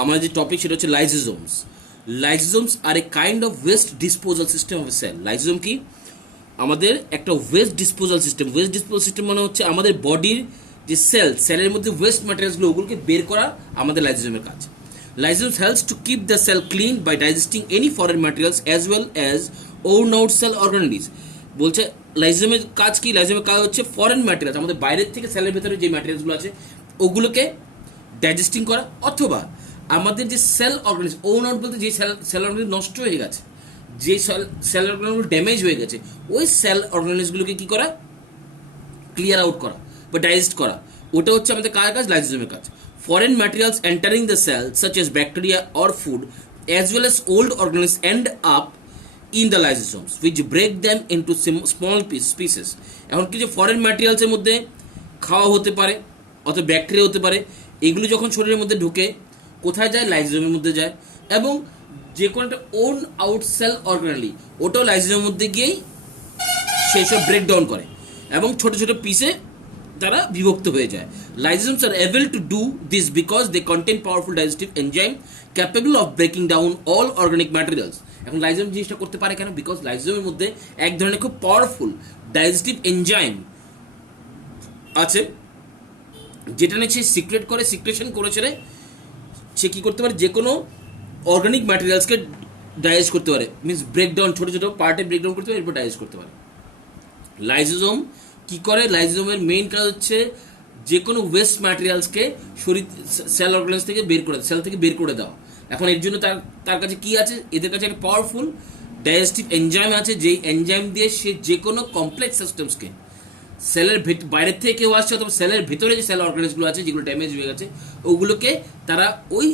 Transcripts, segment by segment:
আমাদের যে টপিক সেটা হচ্ছে lysosomes. Lysosomes are a kind of waste disposal system of a cell. Lysosome কি? আমাদের একটা waste disposal system. Waste disposal system মানে হচ্ছে আমাদের বডির যে সেলের মধ্যে ওয়েস্ট ম্যাটেরিয়ালসগুলো ওগুলোকে বের করা আমাদের লাইসোজোমের কাজ। Lysosomes helps to keep the cell clean by digesting any foreign materials as well as own out cell organelles. বলছে লাইসোজোমের কাজ কি? লাইসোজোমের কাজ হচ্ছে ফরেন ম্যাটেরিয়ালস, আমাদের বাইরের থেকে সেলের ভেতরে যে ম্যাটেরিয়ালসগুলো আছে ওগুলোকে ডাইজেস্টিং করা, অথবা আমাদের যে সেল অর্গানিজ, ওন আউট বলতে যে সেল অর্গানিজ নষ্ট হয়ে গেছে, যে সেল অর্গানিজগুলো ড্যামেজ হয়ে গেছে, ওই সেল অর্গানিজগুলোকে কী করা? ক্লিয়ার আউট করা বা ডাইজেস্ট করা। ওটা হচ্ছে আমাদের কার কাজ? লাইসোজোমের কাজ। Foreign materials entering the cell such as bacteria or food as well as old organisms end up in the lysosomes which break them into small pieces. এখন কিছু ফরেন ম্যাটেরিয়ালসের মধ্যে খাওয়া হতে পারে অথবা ব্যাকটেরিয়া হতে পারে, এগুলো যখন শরীরের মধ্যে ঢুকে কোথায় যায়? লাইসোজোমের মধ্যে যায়। এবং যে কোনো একটা ওন আউট সেল অর্গানালি ওটাও লাইসোজোমের মধ্যে গিয়েই সেই সব ব্রেকডাউন করে এবং ছোট ছোট পিসে তারা বিভক্ত হয়ে যায়। Lysosomes are able to do this because they contain powerful digestive enzyme capable of breaking down all organic materials. এখন লাইসোজোম জিনিসটা করতে পারে কেন? বিকজ লাইসোজোমের মধ্যে এক ধরনের খুব পাওয়ারফুল ডাইজেস্টিভ এনজাইম আছে, যেটা নাকি সে সিক্রেশন করে ছেড়ে সে কী করতে পারে? যে কোনো অর্গানিক ম্যাটেরিয়ালসকে ডাইজেস্ট করতে পারে, মিনস ব্রেকডাউন, ছোটো ছোটো পার্টে ব্রেকডাউন করতে পারে, এরপর ডাইজেস্ট করতে পারে। লাইসোজোম কী করে? লাইসোজোমের মেইন কাজ হচ্ছে যে কোনো ওয়েস্ট ম্যাটেরিয়ালসকে শরীর সেল অর্গানিজ থেকে সেল থেকে বের করে দেওয়া। এখন এর জন্য তার কাছে কি আছে? এদের কাছে একটা পাওয়ারফুল ডাইজেস্টিভ এনজাইম আছে, যেই এনজাইম দিয়ে সে যে কোনো কমপ্লেক্স সিস্টেমসকে সেলের বাইরের থেকে কেউ আসছে অথবা সেলের ভেতরে যে সেল অর্গানিজগুলো আছে যেগুলো ড্যামেজ হয়ে গেছে ওগুলোকে তারা ওই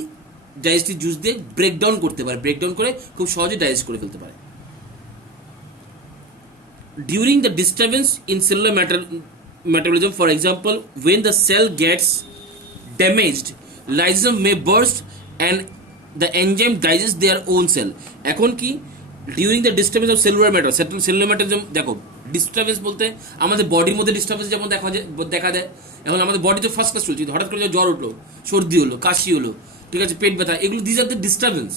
ডাইজেস্টিভ জুস দিয়ে ব্রেকডাউন করতে পারে, ব্রেকডাউন করে খুব সহজে ডাইজেস্ট করে ফেলতে পারে। During the disturbance in cellular metabolism, for example, when the cell gets damaged, lysosome may burst and the enzyme digests their own cell. এখন কি? during the disturbance of cellular metabolism, দেখো disturbance বলতে আমাদের বডির মধ্যে ডিস্টার্বেন্স যেমন দেখা দেয়। এখন আমাদের বডি তো ফার্স্ট ক্লাস চলছে, হঠাৎ করে জ্বর উঠলো, সর্দি হলো, কাশি হলো, ঠিক আছে, পেট ব্যথা, এগুলো this are the disturbance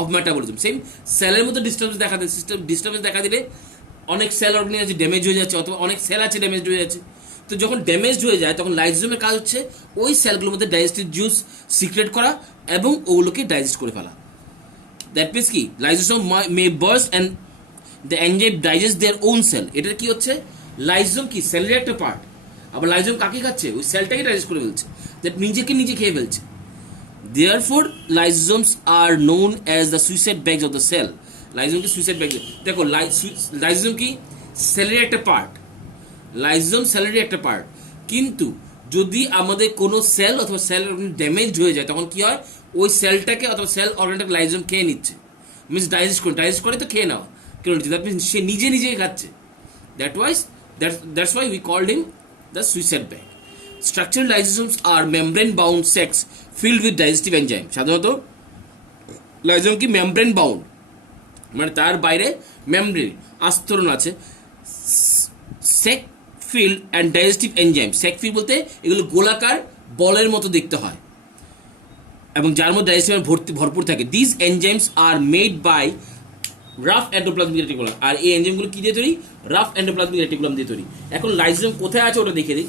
of metabolism. Same সেলের মধ্যে ডিস্টার্বেন্স দেখা দিলে অনেক সেল অর্গানিজ আছে ড্যামেজ হয়ে যাচ্ছে, অথবা অনেক সেল আছে ড্যামেজ হয়ে যাচ্ছে। তো যখন ড্যামেজড হয়ে যায় তখন লাইসোজোমের কাজ হচ্ছে ওই সেলগুলোর মধ্যে ডাইজেস্টিভ জুস সিক্রেট করা এবং ওগুলোকে ডাইজেস্ট করে ফেলা। দ্যাট মিনস কি? Lysosome may burst and the enzyme digest their own cell. এটা কি হচ্ছে? লাইসোজোম কি সেলের একটা পার্ট, আবার লাইসোজোম কাকে খাচ্ছে? ওই সেলটাকে ডাইজেস্ট করে ফেলছে, দ্যাট নিজেকে নিজে খেয়ে ফেলছে। Therefore, lysosomes are known as the suicide bags of the cell. Lysosome কি সুইসাইড ব্যাগ? দেখো লাইসোজোম কি সেলের একটা পার্ট, লাইসোজোম সেলের একটা পার্ট, কিন্তু যদি আমাদের কোনো সেল অথবা সেল ড্যামেজ হয়ে যায় তখন কি হয়? ওই সেলটাকে অথবা সেল অর্গানটাকে লাইসোজোম খেয়ে নিচ্ছে, মিনস ডাইজেস্ট করে তো খেয়ে নাও কেন নিচ্ছে, দ্যাট মিনস সে নিজেই খাচ্ছে। That's why we called him the suicide bag. Structural lysosomes are membrane bound sacs filled with digestive enzyme. সাধারণত লাইসোজোম কি মেমব্রেন বাউন্ড, মানে তার বাইরে মেমব্রেন আস্তরণ আছে, sac filled and digestive enzyme. Sac filled বলতে এগুলো গোলাকার বলের মতো দেখতে হয় এবং যার মধ্যে ডাইজেস্টিভ ভরপুর থাকে। These enzymes are made by rough endoplasmic reticulum. আর এই এনজাইমগুলো কি দিয়ে তৈরি? রাফ এন্ডোপ্লাজমিক রেটিকুলাম দিয়ে তৈরি। এখন লাইসোজোম কোথায় আছে ওটা দেখে দিই।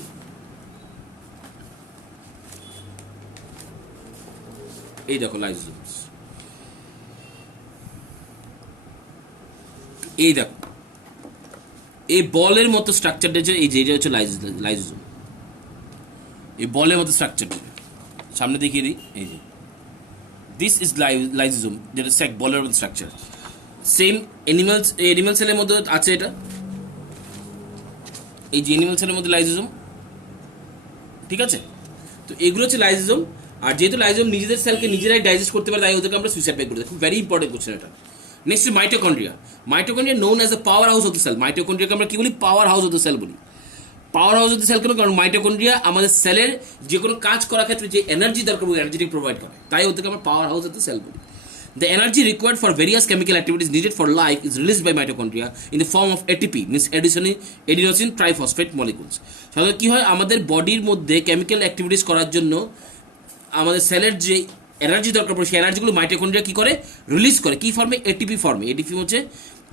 এই দেখো লাইসোজোমস, এই দেখো এই বলের মতো স্ট্রাকচারটা হচ্ছে, এই যেটা হচ্ছে লাইসোজোম, এই বলের মতো স্ট্রাকচারটা সামনে দেখিয়ে দিই। এই যে দিস ইজ লাইসোজোম, যেটা স্যাক বলের মতো স্ট্রাকচার। সেম এনিম্যাল সেলের মধ্যে আছে এটা, এই যে এনিম্যাল সেলের মধ্যে লাইসোজোম, ঠিক আছে। তো এগুলো হচ্ছে লাইসোজোম। আর যেহেতু লাইসোজোম নিজেদের সেলকে নিজেরাই ডাইজেস্ট করতে পারে তাই ওদেরকে আমরা সুইসাইড ব্যাগ করতে, খুব ভেরি ইম্পর্টেন্ট কোশ্চেন এটা। Next mitochondria. Mitochondria known as the power house of the cell. মাইটোকন্ড্রিয়াকে আমরা কি বলি? Power house of the cell বলি। Power house of the cell কেন? কারণ মাইটোকন্ড্রিয়া আমাদের সেলের যে কোনো কাজ করার ক্ষেত্রে যে এনার্জি দরকার ওই এনার্জিটি প্রোভাইড করে, তাই ওদেরকে আমরা power house of the cell বলি। The energy required for various chemical activities needed for life is released by mitochondria in the form of ATP, means adenosine triphosphate molecules. সাধারণত কী হয়? আমাদের বডির মধ্যে কেমিক্যাল অ্যাক্টিভিটিস করার জন্য আমাদের সেলের যে এনার্জি দরকার পড়ে সেই এনার্জিগুলো মাইটোকন্ড্রিয়া কী করে, রিলিজ করে, কী ফর্মে, এটিপি ফর্মে। এটিপি হচ্ছে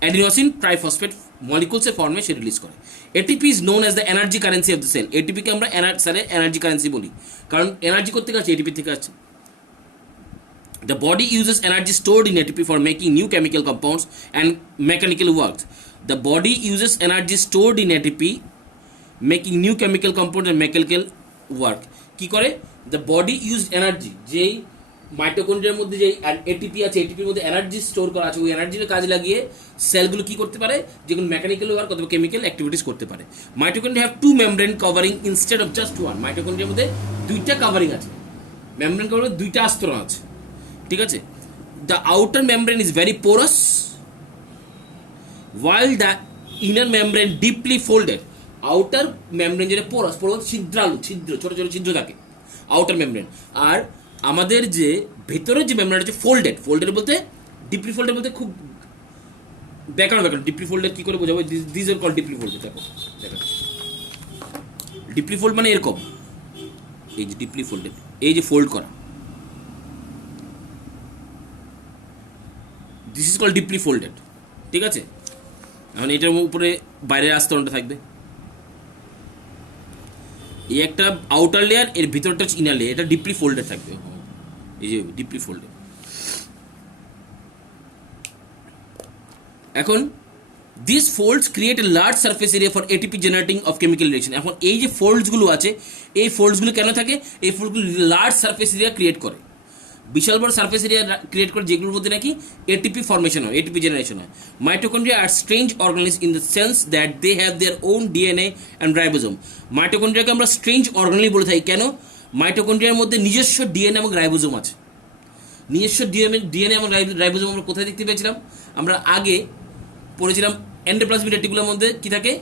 অ্যাডিনোসিন ট্রাইফসফেট মলিকুলসের ফর্মে সে রিলিজ করে। ATP is known as the energy currency of the cell. এটিপিকে আমরা সেলের এনার্জি কারেন্সি বলি, কারণ এনার্জি করতে গেছে এটিপি থেকে আসছে। The body uses energy stored in ATP for making new chemical compounds and mechanical works. The body uses energy stored in ATP making new chemical compounds and mechanical work. কি করে? The body used energy, যেই মাইটোকন্ড্রিয়ার মধ্যে যেই ATP আছে, এটিপির মধ্যে energy store করা আছে, ওই এনার্জির কাজে লাগিয়ে সেলগুলো কি করতে পারে, যেগুলো মেকানিক্যাল ওয়ার্ক অথবা কেমিক্যাল অ্যাক্টিভিটিস করতে পারে। Mitochondria have two membrane covering instead of just one. মাইটোকন্ড্রিয়ার মধ্যে দুইটা কাভারিং আছে, মেমব্রেন কভারিং দুইটা আস্তরণ আছে, ঠিক আছে। The outer membrane is very porous while the inner membrane deeply folded. Outer membrane যেটা পোরাস, পোরাস ছিদ্রালু, ছিদ্র, ছোট ছোট ছিদ্র থাকে আউটার মেমব্রেন। আর আমাদের যে ভেতরের যে মেমব্রেন আছে ফোল্ডেড, ফোল্ডেড বলতে ডিপলি ফোল্ডেড বলতে খুব ব্যাকরণ ব্যাকরণ। ডিপলি ফোল্ডেড কি করে বোঝাবো, this are call deeply folded. দেখো ডিপলি ফোল্ড মানে এরকম, এই যে ডিপলি ফোল্ডেড, এই যে ফোল্ড করা, this is call deeply folded, ঠিক আছে। এখন এটার উপরে বাইরের আস্তরণটা থাকবে, এই একটা আউটার লেয়ার, এর ভিতরটা হচ্ছে ইনার লেয়ার, এটা ডিপলি ফোল্ডেড থাকবে, এই যে ডিপলি ফোল্ডেড। এখন this folds create a large surface area for ATP generating of chemical reaction. এখন এই যে ফোল্ডসগুলো আছে, এই ফোল্ডসগুলো কেন থাকে, এই ফোল্ডগুলো লার্জ সারফেস এরিয়া ক্রিয়েট করে, বিশাল বড় সারফেস এরিয়া ক্রিয়েট করে, যেগুলোর মধ্যে নাকি এটিপি ফর্মেশন হয়, এটিপি জেনারেশন হয়। Mitochondria are strange organism in the sense that they have their own DNA and ribosome. মাইটোকন্ড্রিয়াকে আমরা স্ট্রেঞ্জ অর্গানিজ বলে থাকি, কেন? মাইটোকন্ড্রিয়ার মধ্যে নিজস্ব ডিএনএ এবং রাইবোজোম আছে। নিজস্ব ডিএনএ এবং রাইবোজোম আমরা কোথায় দেখতে পেয়েছিলাম? আমরা আগে পড়েছিলাম এন্ডোপ্লাজমিক রেটিকুলামের মধ্যে কি থাকে,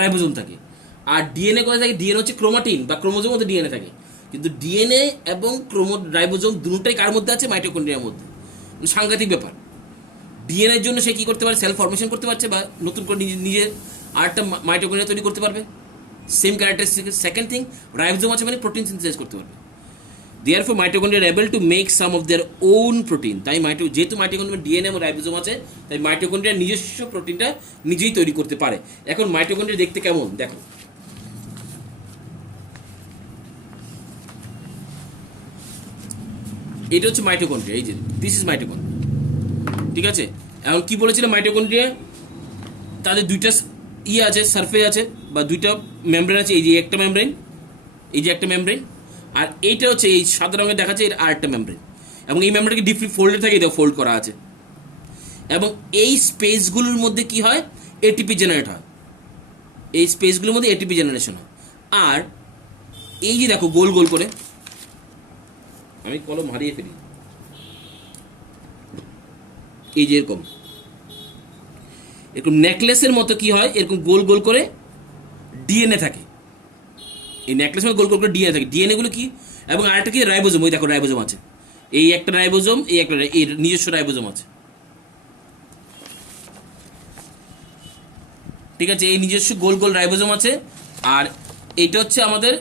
রাইবোজোম থাকে। আর ডিএনএ কোথায় থাকে? ডিএনএ হচ্ছে ক্রোমাটিন বা ক্রোমোজোমের মধ্যে ডিএনএ থাকে, কিন্তু ডিএনএ এবং রাইবোজোম দুটোটাই কার মধ্যে আছে? মাইটোকন্ড্রিয়ার মধ্যে। সাংঘাতিক ব্যাপার। ডিএনএর জন্য সে কি করতে পারে? সেল ফরমেশন করতে পারছে বা নতুন করে নিজের আরেকটা মাইটোকন্ড্রিয়া তৈরি করতে পারবে, same characteristic. Second thing, ribosome আছে মানে প্রোটিন সিনথেসাইজ করতে পারবে। Therefore mitochondria are able to make some of their own protein. তাই যেহেতু মাইটোকন্ড্রিয়ার ডিএনএ এবং রাইবোজোম আছে, তাই মাইটোকন্ড্রিয়ার নিজস্ব প্রোটিনটা নিজেই তৈরি করতে পারে। এখন মাইটোকন্ড্রিয়া দেখতে কেমন দেখো, এটা হচ্ছে মাইটোকন্ড্রিয়া, এই যে দিস ইজ মাইটোকন্ড্রিয়া, ঠিক আছে। এখন কি বলেছিলাম, মাইটোকন্ড্রিয়া তাদের দুইটা আছে, সারফেস আছে বা দুইটা মেমব্রেন আছে। এই যে একটা মেমব্রেন, এই যে একটা মেমব্রেন, আর এইটা হচ্ছে এই সাদা রঙের দেখাচ্ছে এটা আরেকটা মেমব্রেন, এবং এই মেমব্রেনটাকে ডিপলি ফোল্ডে থাকে, এটা ফোল্ড করা আছে। এবং এই স্পেসগুলোর মধ্যে কি হয়? এটিপি জেনারেট হয়, এই স্পেসগুলোর মধ্যে এটিপি জেনারেশন হয়। আর এই যে দেখো গোল গোল করে, আমি কলম হারিয়ে ফেলি, এই যে এরকম এরকম নেকলেসের মতো কি হয়, এরকম গোল গোল করে ডিএনএ থাকে, এই নেকলেসের মধ্যে গোল গোল করে ডিএনএ থাকে। ডিএনএ গুলো কি? এবং আরেকটা কি? রাইবোজোম। ওই দেখো রাইবোজোম আছে, এই একটা রাইবোজোম, এই একটা এই নিজস্ব রাইবোজোম আছে, ঠিক আছে। এই নিজস্ব গোল গোল রাইবোজোম আছে, আর এইটা হচ্ছে আমাদের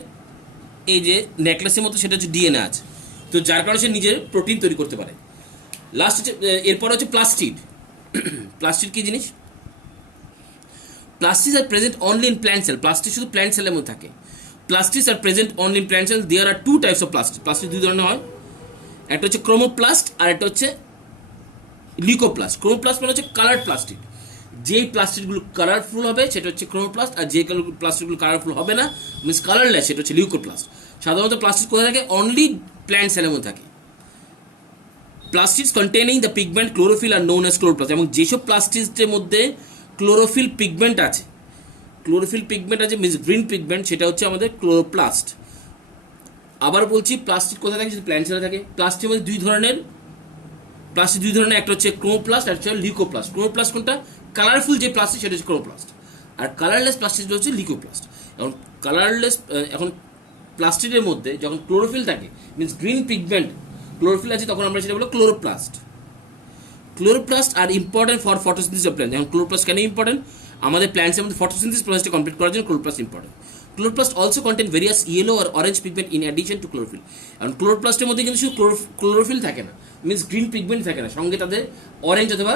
এই যে নেকলেসের মতো, সেটা হচ্ছে ডিএনএ আছে। তো যার কারণে সে নিজের প্রোটিন তৈরি করতে পারে। লাস্ট হচ্ছে, এরপর হচ্ছে প্লাস্টিড। প্লাস্টিড কি জিনিস? Plastid are present only in plant cell. Plastid শুধু প্ল্যান্ট সেলের মধ্যে থাকে। Plastids are present only in plant cell. There are two types of plastid. Plastid দুই ধরনের হয়, একটা হচ্ছে ক্রোমোপ্লাস্ট আর একটা হচ্ছে লিউকোপ্লাস্ট। ক্রোমোপ্লাস্ট মানে হচ্ছে কালার্ড প্লাস্টিড। যেই প্লাস্টিকগুলো কালারফুল হবে সেটা হচ্ছে ক্রোমোপ্লাস্ট, আর যে প্লাস্টিকগুলো কালারফুল হবে না, মিনস কালারলেস, সেটা হচ্ছে লিউকোপ্লাস্ট। সাধারণত প্লাস্টিক কোথায় থাকে? অনলি প্ল্যান্ট সেলের মধ্যে থাকে। Plastics containing the pigment chlorophyll are known as chloroplast. এবং যেসব প্লাস্টিক্সের মধ্যে ক্লোরোফিল পিগমেন্ট আছে, ক্লোরোফিল পিগমেন্ট আছে মিনস গ্রিন পিগমেন্ট, সেটা হচ্ছে আমাদের ক্লোরোপ্লাস্ট। আবার বলছি, প্লাস্টিক কোথায় থাকে? যদি প্ল্যান্ট সেলে থাকে। প্লাস্টিকের মধ্যে দুই ধরনের, একটা হচ্ছে ক্রোমোপ্লাস্ট আর একটা হচ্ছে লিউকোপ্লাস্ট। ক্রোমোপ্লাস্ট কোনটা? কালারফুল যে প্লাস্টিক সেটা হচ্ছে ক্রোমোপ্লাস্ট, আর কালারলেস প্লাস্টিক হচ্ছে লিউকোপ্লাস্ট। এখন কালারলেস, এখন প্লাস্টিকের মধ্যে যখন ক্লোরোফিল থাকে মিনস গ্রিন পিগমেন্ট ক্লোরোফিল আছে, তখন আমরা সেটা বলি chloroplast. Chloroplast are important for photosynthesis of plant. এখন ক্লোরোপ্লাস্ট কেন ইম্পর্টেন্ট? আমাদের প্ল্যান্টসের মধ্যে ফটোসিনথেসিস প্রসেসটা কমপ্লিট করার জন্য chloroplast important. Chloroplast also contain various yellow or orange pigment in addition to chlorophyll. কারণ ক্লোরোপ্লাস্টের মধ্যে কিন্তু শুধু ক্লোরোফিল থাকে না, মিনস গ্রিন পিগমেন্ট থাকে না, সঙ্গে তাদের অরেঞ্জ অথবা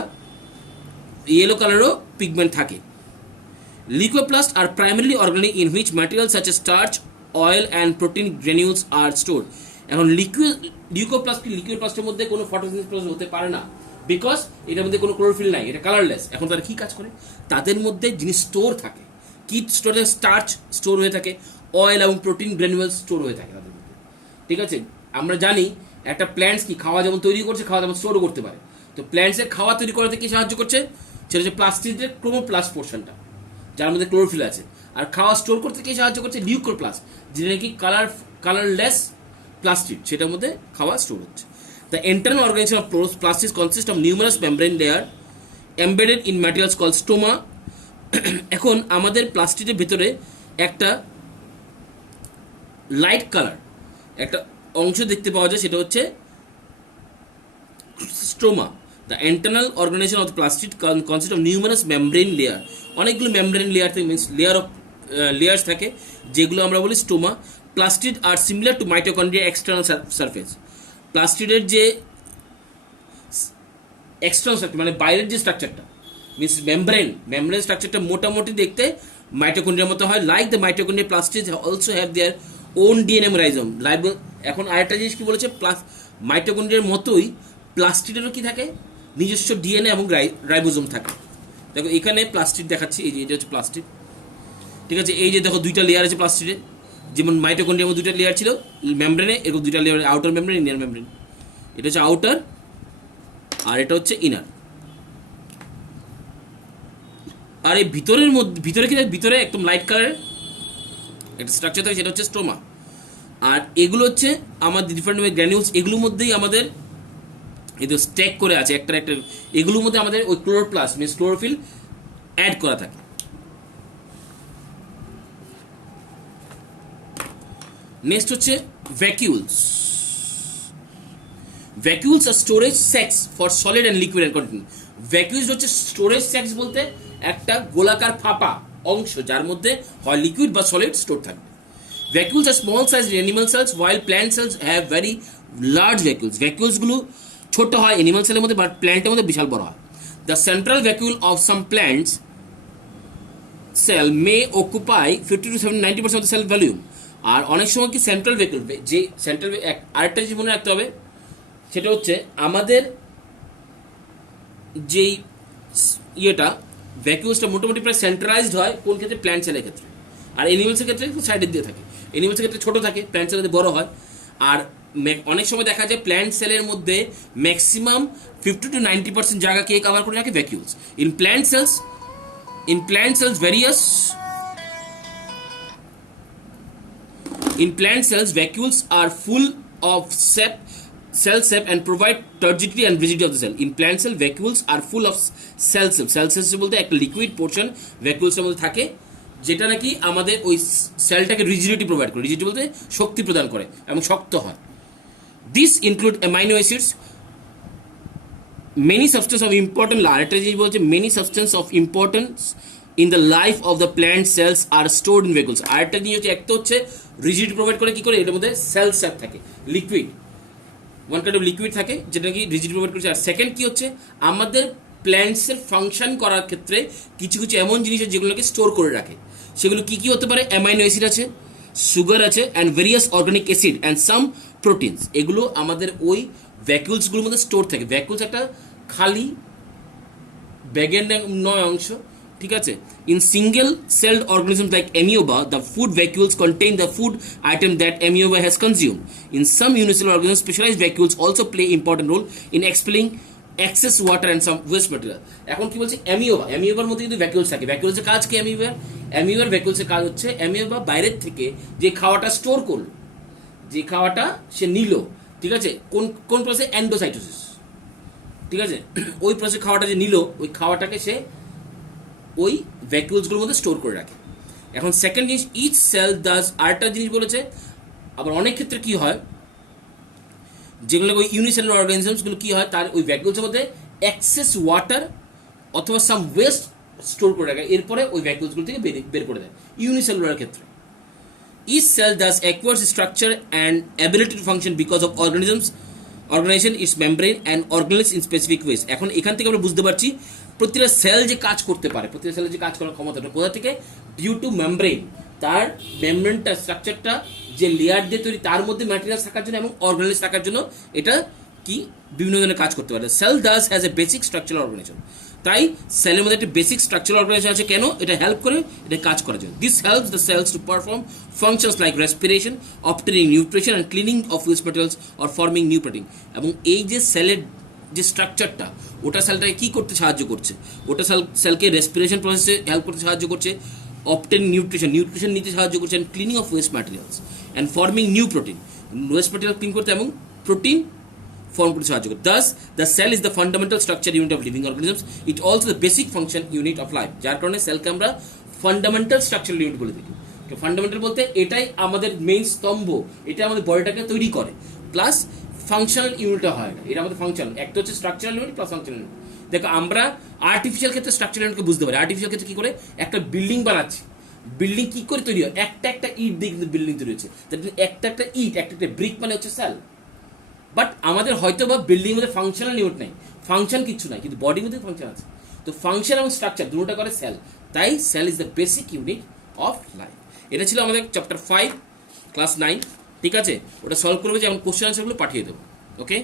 ইয়েলো কালারও পিগমেন্ট থাকে। Leucoplast are primarily organic in which material such a starch, oil and protein granules are store. এখন লিউকোপ্লাস্ট কি লিকুইড প্লাস্টের মধ্যে কোনো ফটোসিনথেসিস হতে পারে না, বিকজ এটার মধ্যে কোনো ক্লোরোফিল নাই, এটা কালারলেস। এখন তারা কী কাজ করে, তাদের মধ্যে জিনিস স্টোর থাকে, কি স্টোর থাকে, স্টার্চ স্টোর হয়ে থাকে, অয়েল এবং প্রোটিন গ্র্যানুয়েলস স্টোর হয়ে থাকে তাদের মধ্যে। ঠিক আছে, আমরা জানি একটা প্ল্যান্টস কি খাওয়া যেমন তৈরি করছে, খাওয়া যেমন স্টোরও করতে পারে। তো প্ল্যান্টসের খাওয়া তৈরি করাতে কি সাহায্য করছে, সেটা হচ্ছে প্লাস্টিকের ক্রোমোপ্লাস্ট পোর্শনটা, যার মধ্যে ক্লোরোফিল আছে। আর খাওয়া স্টোর করতে কি সাহায্য করছে, লিউকোপ্লাস্ট, যেটা নাকি কালারলেস প্লাস্টিক, সেটার মধ্যে খাওয়া স্টোর হচ্ছে। The internal organisation of plastic consist of numerous membrane layer embedded in materials call stoma. এখন আমাদের প্লাস্টিকের ভিতরে একটা লাইট কালার একটা অংশ দেখতে পাওয়া যায়, সেটা হচ্ছে stroma. The internal organisation of plastic consist of numerous membrane layer, অনেকগুলো মেমব্রেন লেয়ার থেকে, মিনস লেয়ার্স থাকে, যেগুলো আমরা বলি stroma. Plastid are similar to mitochondria external surface. প্লাস্টিডের যে এক্সটার্নাল স্ট্রাকচার মানে বাইরের যে স্ট্রাকচারটা, মিনস মেমব্রেন স্ট্রাকচারটা মোটামুটি দেখতে মাইটোকন্ড্রিয়ার মতো হয়। Like the mitochondria plastid also have their own DNA rhizome. এখন আরেকটা জিনিস কি বলেছে, মাইটোকন্ড্রিয়ার মতোই প্লাস্টিডেরও কি থাকে, নিজস্ব ডিএনএ এবং রাইবোজোম থাকে। দেখো এখানে প্লাস্টিড দেখাচ্ছি, এই যে এটা হচ্ছে প্লাস্টিড। ঠিক আছে, এই যে দেখো দুইটা লেয়ার আছে প্লাস্টিডে, যেমন মাইটোকন্ড্রিয়ার মধ্যে দুইটা লেয়ার ছিল মেমব্রেনে, এরকম দুইটা layer, outer membrane, inner membrane. এটা হচ্ছে আউটার আর এটা হচ্ছে ইনার। আর এই ভিতরের মধ্যে ভিতরে একদম লাইট কালারের একটা স্ট্রাকচার থাকে, সেটা হচ্ছে স্টোমা। আর এগুলো হচ্ছে আমাদের ডিফারেন্ট গ্র্যানিউলস, এগুলোর মধ্যেই আমাদের এই তো স্ট্যাক করে আছে একটা, এগুলোর মধ্যে আমাদের ওই ক্লোরোপ্লাস্ট মিনস ক্লোরোফিল অ্যাড করা থাকে। নেক্সট হচ্ছে vacuoles. Vacuoles are storage sacs for solid and liquid and content. Vacuoles হচ্ছে স্টোরেজ স্যাক্স বলতে একটা গোলাকার ফাঁপা অংশ, যার মধ্যে হয় লিকুইড বা সলিড স্টোর থাকবে। Vacuoles are small size animal cells, while plant cells have very large vacuoles. ভ্যাকিউলসগুলো ছোট হয় অ্যানিমাল সেলের মধ্যে, বাট প্ল্যান্টের মধ্যে বিশাল বড় হয়। The central vacuole of some plants cell may occupy 50 to 90% of the cell volume. আর অনেক সময় কি সেন্ট্রাল ভ্যাকিউল, যে সেন্ট্রাল আরেকটা জিনিস মনে রাখতে হবে, সেটা হচ্ছে আমাদের যেই ইয়েটা ভ্যাকিউলসটা মোটামুটি প্রায় সেন্ট্রালাইজড হয় কোন ক্ষেত্রে, প্ল্যান্ট সেলের ক্ষেত্রে। আর অ্যানিমালসের ক্ষেত্রে সাইডের দিয়ে থাকে, অ্যানিমালসের ক্ষেত্রে ছোট থাকে, প্ল্যান্ট সেলের বড় হয়। আর অনেক সময় দেখা যায় প্ল্যান্ট সেলের মধ্যে ম্যাক্সিমাম 50 to 90% জায়গা কে কভার করে রাখে, vacuoles. In plant cells vacuoles are full of cell sap and provide turgidity and rigidity of the cell. In plant cell vacuoles are full of cell sap বলতে একটা liquid portion ভ্যাকুলসের মধ্যে থাকে, যেটা নাকি আমাদের ওই সেলটাকে রিজিডিটি প্রোভাইড করে, রিজিডিটি বলতে শক্তি প্রদান করে এবং শক্ত হয়। This include amino acids, many substance of important, আরেকটা জিনিস বলছে many substance of importance in the life of the plant cells are stored in vacuoles. আরেকটা জিনিস হচ্ছে, একটা হচ্ছে রিজিডিটি প্রোভাইড করে কি করে, এটার মধ্যে সেল স্যাপ থাকে, liquid, one kind of liquid থাকে যেটা নাকি রিজিডিটি প্রোভাইড করছে। আর সেকেন্ড কি হচ্ছে, আমাদের প্ল্যান্টসের ফাংশন করার ক্ষেত্রে কিছু এমন জিনিস আছে যেগুলোকে স্টোর করে রাখে। সেগুলো কি কি হতে পারে, অ্যামাইনো অ্যাসিড আছে, সুগার আছে, and various organic acid and some proteins. এগুলো আমাদের ওই ভ্যাকুলসগুলোর মধ্যে স্টোর থাকে। ভ্যাকুলস একটা খালি ব্যাগের নয় অংশ, ঠিক আছে। In single celled organism like amoeba, the food vacuoles contain the food item that amoeba has consume. In some unicellular organism, specialised vacuoles also play important role in expelling excess water and some waste material. এখন কি বলছে, অ্যামিওবার মধ্যে কিন্তু ভ্যাকুলস থাকে। ভ্যাকুলসের কাজ কি, অ্যামিওবার ভ্যাকুলসের কাজ হচ্ছে অ্যামিওবা বাইরের থেকে যে খাওয়াটা স্টোর করলো, যে খাওয়াটা সে নিল, ঠিক আছে, কোন প্রসেসে, এন্ডোসাইটোসিস, ঠিক আছে, ওই প্রসেসে খাওয়াটা যে নিল, ওই খাওয়াটাকে সে ওই ভ্যাকুলসগুলোর মধ্যে স্টোর করে রাখে। এখন সেকেন্ড জিনিস, ইচ সেল দাস, আরেকটা জিনিস বলেছে, আবার অনেক ক্ষেত্রে কি হয়, যেগুলো ওই ইউনিসেলুলার অর্গানিজমসগুলো কি হয়, তার ওই ভ্যাকুলসের মধ্যে এক্সেস ওয়াটার অথবা সাম ওয়েস্ট স্টোর করে রাখে, এরপরে ওই ভ্যাকুলসগুলো থেকে বের করে দেয় ইউনিসেলুলার ক্ষেত্রে। Each cell thus acquires structure and ability to function because of organization its membrane and organelles in specific ways. এখন এখান থেকে আমরা বুঝতে পারছি প্রতিটা সেল যে কাজ করতে পারে, প্রতিটা সেলের যে কাজ করার ক্ষমতাটা কোথা থেকে, ডিউ টু মেমব্রেন, তার মেমব্রেনটা স্ট্রাকচারটা যে লেয়ার দিয়ে তৈরি তার মধ্যে ম্যাটেরিয়ালস থাকার জন্য এবং অর্গানেলস থাকার জন্য এটা কি বিভিন্ন ধরনের কাজ করতে পারে। Cell thus has a basic structural organisation, তাই সেলের মধ্যে একটা বেসিক স্ট্রাকচারাল অর্গানাইজেশন আছে। কেন? এটা হেল্প করে এটা কাজ করার জন্য। This helps the cells to perform functions like respiration, obtaining nutrition and cleaning of waste materials or forming new protein. এবং এই যে সেলের যে স্ট্রাকচারটা ওটা সেলটাকে কী করতে সাহায্য করছে, ওটা সেলকে রেসপিরেশন প্রসেসে হেল্প করতে সাহায্য করছে, obtaining নিউট্রিশন নিতে সাহায্য করছে, and cleaning of waste materials and forming new protein, waste material clean করতে এবং প্রোটিন ফর্ম করতে সাহায্য করে। Thus the cell is the fundamental structure unit of living organisms, it also the basic function unit of life. যার কারণে সেলকে আমরা fundamental structural unit বলে থাকি। ফান্ডামেন্টাল বলতে এটাই আমাদের মেইন স্তম্ভ, এটা আমাদের বডিটাকে তৈরি করে, প্লাস ফাংশনাল ইউনিটটা হয় না, এটা আমাদের ফাংশন। একটা হচ্ছে structural unit plus functional unit. দেখো আমরা আর্টিফিশিয়াল ক্ষেত্রে স্ট্রাকচারাল ইউনিটকে বুঝতে পারি। আর্টিফিশিয়াল ক্ষেত্রে কী করে, একটা বিল্ডিং বানাচ্ছি, বিল্ডিং কি করে তৈরি হয়, একটা একটা ইট দিয়ে কিন্তু বিল্ডিং তৈরি হচ্ছে, একটা একটা ইট, একটা একটা ব্রিক মানে হচ্ছে সেল। বাট আমাদের হয়তো বা বিল্ডিং মধ্যে ফাংশনাল ইউনিট নেই, ফাংশন কিছু নাই, কিন্তু বডির মধ্যে ফাংশন আছে। তো ফাংশন এবং স্ট্রাকচার দুটোটা করে সেল, তাই cell is the basic unit of life. এটা ছিল আমাদের চ্যাপ্টার 5 ক্লাস 9, ঠিক আছে? ওটা সলভ করবে যে এখন কোশ্চেন আনসারগুলো পাঠিয়ে দেবো, ওকে।